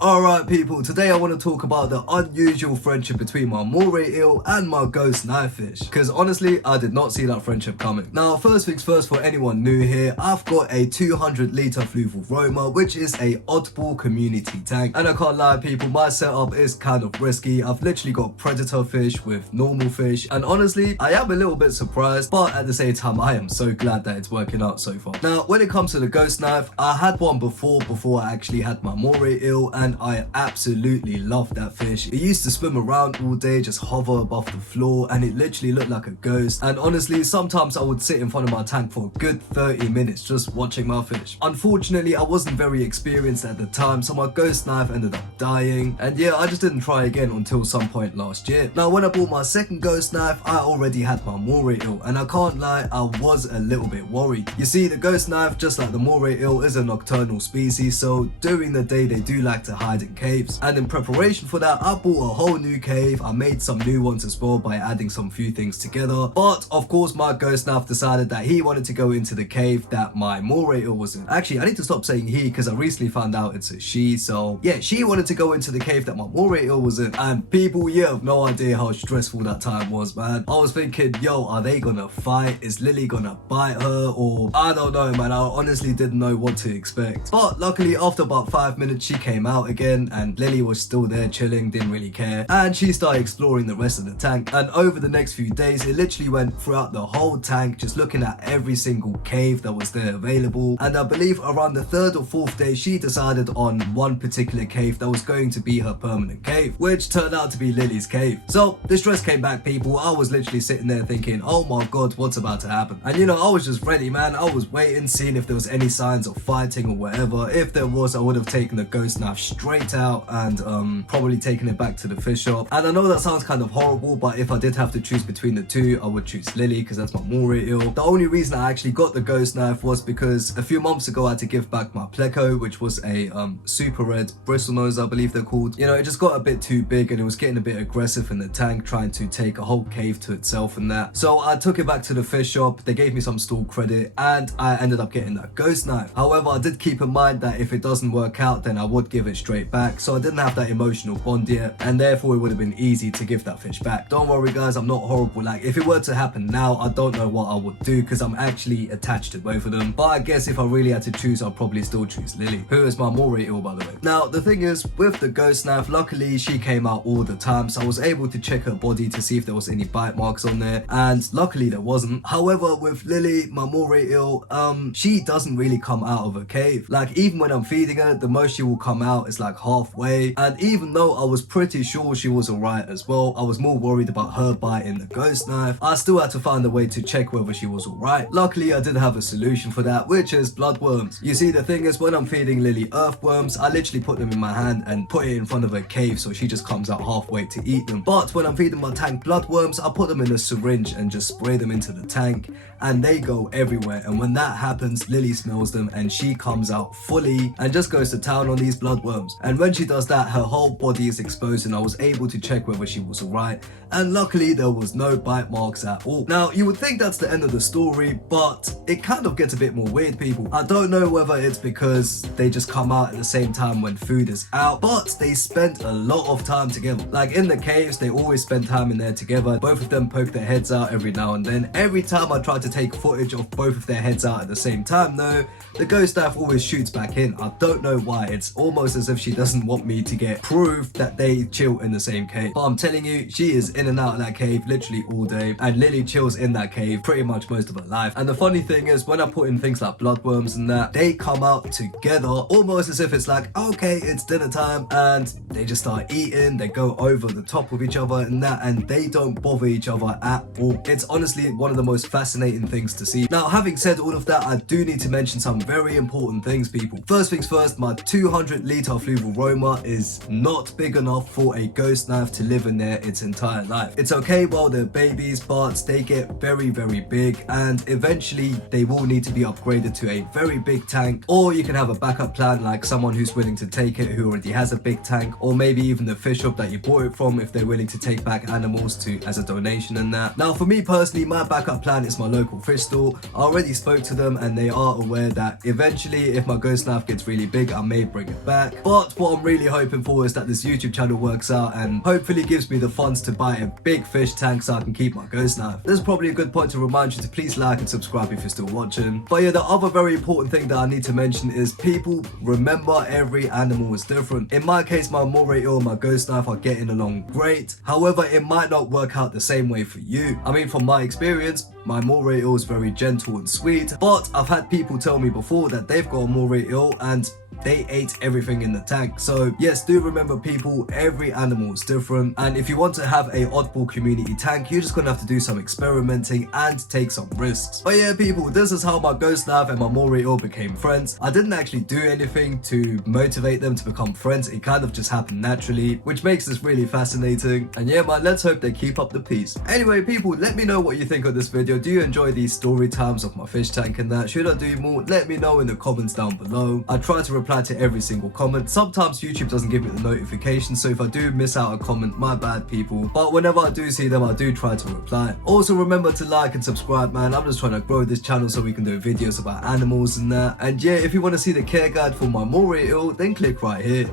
Alright people, today I want to talk about the unusual friendship between my Moray Eel and my ghost knifefish. Because honestly, I did not see that friendship coming. Now, first things first, for anyone new here, I've got a 200 litre Fluval Roma, which is a oddball community tank. And I can't lie people, my setup is kind of risky. I've literally got predator fish with normal fish. And honestly, I am a little bit surprised, but at the same time, I am so glad that it's working out so far. Now, when it comes to the ghost knife, I had one before I actually had my Moray Eel, and I absolutely loved that fish. It used to swim around all day, just hover above the floor, and it literally looked like a ghost. And honestly, sometimes I would sit in front of my tank for a good 30 minutes just watching my fish. Unfortunately, I wasn't very experienced at the time, so my ghost knife ended up dying, and yeah, I just didn't try again until some point last year. Now, when I bought my second ghost knife, I already had my Moray Eel, and I can't lie, I was a little bit worried. You see, the ghost knife, just like the Moray Eel, is a nocturnal species, so during the day they do like to hide in caves. And in preparation for that, I bought a whole new cave. I made some new ones as well by adding some few things together. But of course, my ghost knife decided that he wanted to go into the cave that my Moray Eel was in. Actually, I need to stop saying he because I recently found out it's a she. So yeah, she wanted to go into the cave that my Moray Eel was in. And people, you have no idea how stressful that time was, man. I was thinking, yo, are they gonna fight? Is Lily gonna bite her? Or I don't know, man. I honestly didn't know what to expect. But luckily, after about 5 minutes, she came out again, and Lily was still there chilling, didn't really care, and she started exploring the rest of the tank. And over the next few days, it literally went throughout the whole tank, just looking at every single cave that was there available. And I believe around the 3rd or 4th day, she decided on one particular cave that was going to be her permanent cave, which turned out to be Lily's cave. So the stress came back, people. I was literally sitting there thinking, oh my god, what's about to happen? And you know, I was just ready, man. I was waiting, seeing if there was any signs of fighting or whatever. If there was, I would have taken the ghost knife straight out and probably taken it back to the fish shop. And I know that sounds kind of horrible, but if I did have to choose between the two, I would choose Lily because that's my Moray Eel. The only reason I actually got the ghost knife was because a few months ago I had to give back my pleco, which was a super red bristlenose, I believe they're called. You know, it just got a bit too big and it was getting a bit aggressive in the tank, trying to take a whole cave to itself and that. So I took it back to the fish shop, they gave me some store credit, and I ended up getting that ghost knife. However, I did keep in mind that if it doesn't work out, then I would give it straight back. So I didn't have that emotional bond yet, and therefore it would have been easy to give that fish back. Don't worry guys, I'm not horrible. Like, if it were to happen now, I don't know what I would do because I'm actually attached to both of them. But I guess if I really had to choose, I'd probably still choose Lily, who is my Moray Eel, by the way. Now, the thing is, with the ghost knife, luckily she came out all the time, so I was able to check her body to see if there was any bite marks on there, and luckily there wasn't. However, with Lily, my Moray Eel, she doesn't really come out of her cave. Like, even when I'm feeding her, the most she will come out is like halfway. And even though I was pretty sure she was alright as well, I was more worried about her biting the ghost knife. I still had to find a way to check whether she was alright. Luckily, I did have a solution for that, which is bloodworms. You see, the thing is, when I'm feeding Lily earthworms, I literally put them in my hand and put it in front of her cave so she just comes out halfway to eat them. But when I'm feeding my tank bloodworms, I put them in a syringe and just spray them into the tank, and they go everywhere. And when that happens, Lily smells them and she comes out fully and just goes to town on these bloodworms. And when she does that, her whole body is exposed, and I was able to check whether she was alright, and luckily there was no bite marks at all. Now, you would think that's the end of the story, but it kind of gets a bit more weird, people. I don't know whether it's because they just come out at the same time when food is out, but they spent a lot of time together. Like, in the caves, they always spend time in there together. Both of them poke their heads out every now and then. Every time I try to take footage of both of their heads out at the same time though, the ghost knife always shoots back in. I don't know why. It's almost as if she doesn't want me to get proof that they chill in the same cave. But I'm telling you, she is in and out of that cave literally all day, and Lily chills in that cave pretty much most of her life. And the funny thing is, when I put in things like bloodworms and that, they come out together almost as if it's like, okay, it's dinner time, and they just start eating. They go over the top of each other and that, and they don't bother each other at all. It's honestly one of the most fascinating things to see. Now, having said all of that, I do need to mention some very important things, people. First things first, my 200 litre Fluval Roma is not big enough for a ghost knife to live in there its entire life. It's okay while they're babies, but they get very, very big, and eventually they will need to be upgraded to a very big tank, or you can have a backup plan like someone who's willing to take it who already has a big tank, or maybe even the fish shop that you bought it from if they're willing to take back animals to as a donation and that. Now, for me personally, my backup plan is my local fish store. I already spoke to them and they are aware that eventually if my ghost knife gets really big, I may bring it back. But what I'm really hoping for is that this YouTube channel works out and hopefully gives me the funds to buy a big fish tank so I can keep my ghost knife. This is probably a good point to remind you to please like and subscribe if you're still watching. But yeah, the other very important thing that I need to mention is people, remember every animal is different. In my case, my Moray Eel and my ghost knife are getting along great. However, it might not work out the same way for you. I mean, from my experience, my Moray Eel is very gentle and sweet, but I've had people tell me before that they've got a Moray Eel and they ate everything in the tank. So yes, do remember people, every animal is different, and if you want to have a oddball community tank, you're just gonna have to do some experimenting and take some risks. But yeah people, this is how my ghost knife and my Moray Eel became friends. I didn't actually do anything to motivate them to become friends, it kind of just happened naturally, which makes this really fascinating. And yeah man, let's hope they keep up the peace. Anyway people, let me know what you think of this video. Do you enjoy these story times of my fish tank and that? Should I do more? Let me know in the comments down below. I try to reply to every single comment. Sometimes YouTube doesn't give me the notification, so if I do miss out a comment, my bad people, but whenever I do see them I do try to reply. Also remember to like and subscribe man, I'm just trying to grow this channel so we can do videos about animals and that. And yeah, if you want to see the care guide for my Moray Eel, then click right here.